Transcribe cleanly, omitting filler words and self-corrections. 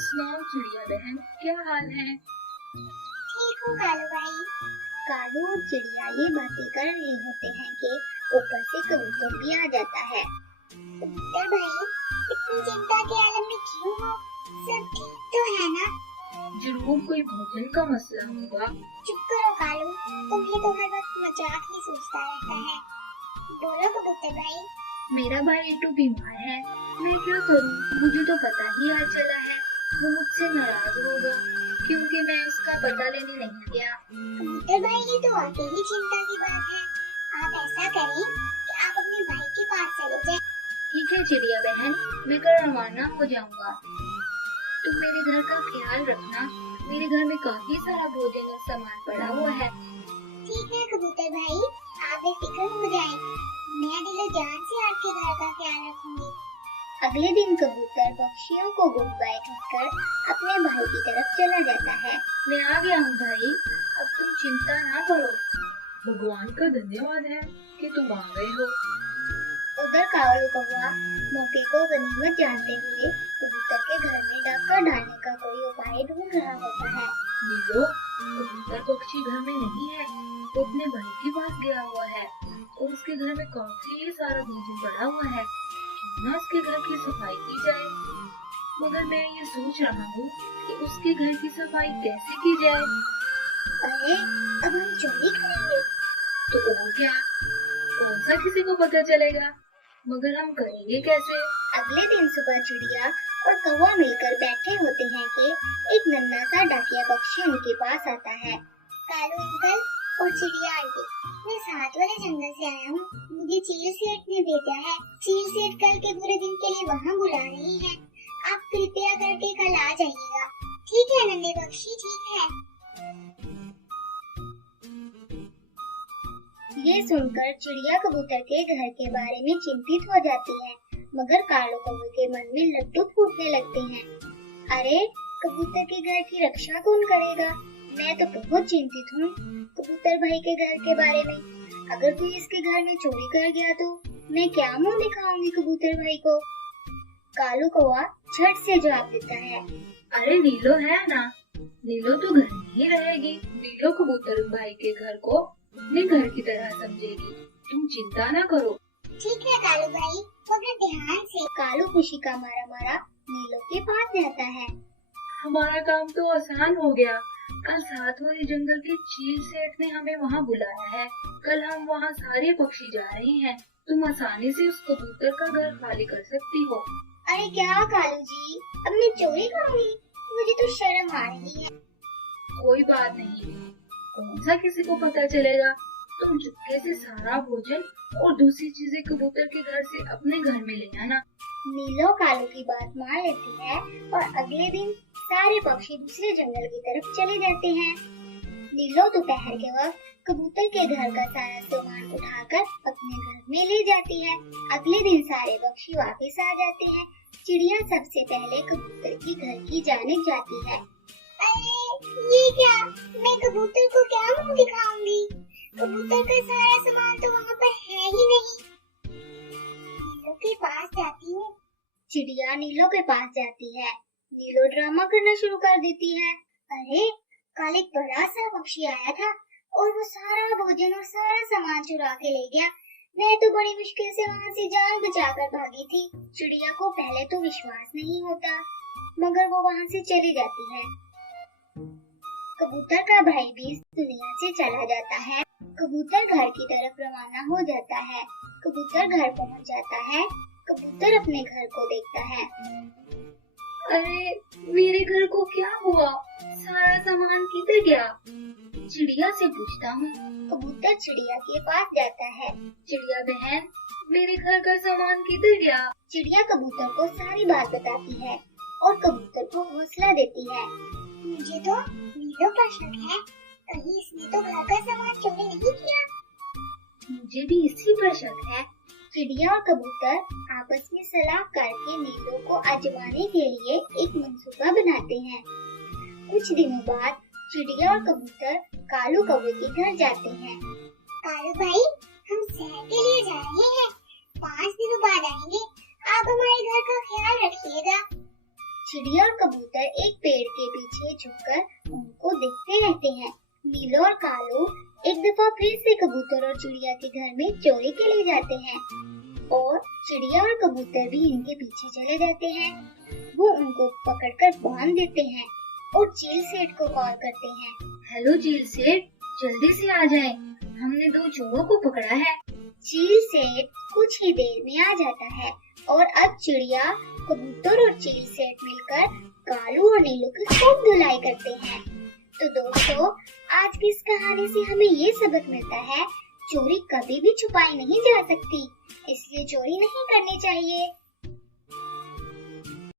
सलाम चिड़िया बहन, क्या हाल है? ठीक हूँ कालू भाई। कालू और चिड़िया ये बातें कर रहे होते हैं कि ऊपर से कबूतर भी आ जाता है। कबूतर भाई, इतनी चिंता के आलम में क्यों हो? सब ठीक तो है ना? जरूर कोई भोजन का मसला होगा। चुप करो कालू, तुम्हें तो हर वक्त मजाक ही सोचता रहता है। बोलो कबूतर भाई। मेरा भाई तो बीमार है, मैं क्या करूं? मुझे तो पता ही आज चला है। वो मुझसे नाराज होगा क्योंकि मैं उसका पता लेने नहीं गया। कबूतर भाई, ये तो अकेली चिंता की बात है। आप ऐसा करें कि आप अपने भाई के पास चले जाएं। ठीक है चिड़िया बहन, मैं कल रवाना हो जाऊंगा। तुम मेरे घर का ख्याल रखना। मेरे घर में काफी सारा भोजन और सामान पड़ा हुआ है। ठीक है कबूतर भाई, आप बेफिक्र हो जाएं। मैं दिलो जान से आपके घर का ख्याल रखूंगी। अगले दिन कबूतर पक्षियों को गुड बाय कहकर अपने भाई की तरफ चला जाता है। मैं आ गया हूँ भाई, अब तुम चिंता ना करो। भगवान का धन्यवाद है कि तुम आ गए हो। उधर कालू कौवा मौके को गनीमत जानते हुए कबूतर के घर में डाका डालने का कोई उपाय ढूंढ रहा होता है। नीलो, कबूतर पक्षी घर में नहीं है, वो अपने भाई के पास गया हुआ है और उसके घर में काफी सारा भोजन पड़ा हुआ है। क्यों ना उसके घर की सफाई की जाए। मगर मैं ये सोच रहा हूँ कि उसके घर की सफाई कैसे की जाए। अरे, अब हम चोरी करेंगे? तो और क्या, कौन सा किसी को पता चलेगा? मगर हम करेंगे कैसे? अगले दिन सुबह चिड़िया और कौवा मिलकर बैठे होते हैं कि एक नन्हा सा डाकिया पक्षी उनके पास आता है। कालू अंकल और चिड़िया आंटी, मैं साथ वाले जंगल से आया हूँ। मुझे चील सेठ ने भेजा है। चील सेठ कल के पूरे दिन के लिए वहाँ बुला रही है। आप कृपया करके कल आ जाइएगा। ठीक है नन्हे पक्षी, ठीक है। ये सुनकर चिड़िया कबूतर के घर के बारे में चिंतित हो जाती है, मगर कालू कौवे के मन में लड्डू फूटने लगते हैं। अरे, कबूतर के घर की रक्षा कौन करेगा? मैं तो बहुत चिंतित हूँ कबूतर भाई के घर के बारे में। अगर कोई इसके घर में चोरी कर गया तो मैं क्या मुंह दिखाऊंगी कबूतर भाई को? कालू कौवा झट से जवाब देता है। अरे नीलो है ना, नीलो तो घर में ही रहेगी। नीलो कबूतर भाई के घर को अपने घर की तरह समझेगी। तुम चिंता ना करो। ठीक है कालू भाई, मगर ध्यान से। कालू खुशी का मारा मारा नीलो के पास जाता है। हमारा काम तो आसान हो गया। कल साथ वाले जंगल के चील सेठ ने हमें वहाँ बुलाया है। कल हम वहाँ सारे पक्षी जा रहे हैं। तुम आसानी से उस कबूतर का घर खाली कर सकती हो। अरे क्या कालू जी, अब मैं चोरी करूँगी? मुझे तो शर्म आ रही है। कोई बात नहीं, कौन सा किसी को पता चलेगा। तुम चुपके से सारा भोजन और दूसरी चीजें कबूतर के घर से अपने घर में ले आना। नीलो कालू की बात मान लेती है और अगले दिन सारे पक्षी दूसरे जंगल की तरफ चले जाते हैं। नीलो दोपहर के वक्त कबूतर के घर का सारा सामान उठाकर अपने घर में ले जाती है। अगले दिन सारे पक्षी वापस आ जाते हैं। चिड़िया सबसे पहले कबूतर की घर की जानिब जाती है। अरे ये क्या, मैं कबूतर को क्या मुंह दिखाऊंगी? कबूतर का सारा सामान तो वहाँ पर है ही नहीं। नीलो के पास जाती हूँ। चिड़िया नीलो के पास जाती है। नीलो ड्रामा करना शुरू कर देती है। अरे, कल एक बड़ा सा पक्षी आया था और वो सारा भोजन और सारा सामान चुरा के ले गया। मैं तो बड़ी मुश्किल से वहाँ से जान बचाकर भागी थी। चिड़िया को पहले तो विश्वास नहीं होता, मगर वो वहाँ से चली जाती है। कबूतर का भाई भी इस दुनिया से चला जाता है। कबूतर घर की तरफ रवाना हो जाता है। कबूतर घर पहुँच जाता है। कबूतर अपने घर को देखता है। अरे मेरे घर को क्या हुआ? सारा सामान किधर गया? चिड़िया से पूछता हूँ। कबूतर चिड़िया के पास जाता है। चिड़िया बहन, मेरे घर का सामान किधर गया? चिड़िया कबूतर को सारी बात बताती है और कबूतर को हौसला देती है। मुझे तो नीलो पर शक है, कहीं इसने तो घर का सामान चोरी नहीं किया। मुझे भी इसी पर शक है। चिड़िया और कबूतर आपस में सलाह करके नीलो को आजमाने के लिए एक मंसूबा बनाते हैं। कुछ दिनों बाद चिड़िया और कबूतर कालू कौवे के घर जाते हैं। कालू भाई, हम सैर के लिए जा रहे हैं। दिनों बाद आएंगे। आप हमारे घर का ख्याल रखिएगा। चिड़िया और कबूतर एक पेड़ के पीछे झुककर उनको देखते रहते हैं। नीलो और कालू एक दफा फिर से कबूतर और चिड़िया के घर में चोरी के लिए जाते हैं और चिड़िया और कबूतर भी इनके पीछे चले जाते हैं। वो उनको पकड़कर बांध देते हैं और चील सेठ को कॉल करते हैं। हेलो चील सेठ, जल्दी से आ जाएं, हमने 2 चोरों को पकड़ा है। चील सेठ कुछ ही देर में आ जाता है और अब चिड़िया, कबूतर और चील सेठ मिलकर कालू और नीलू की खूब धुलाई करते हैं। तो दोस्तों, आज की इस कहानी से हमें ये सबक मिलता है, चोरी कभी भी छुपाई नहीं जा सकती, इसलिए चोरी नहीं करनी चाहिए।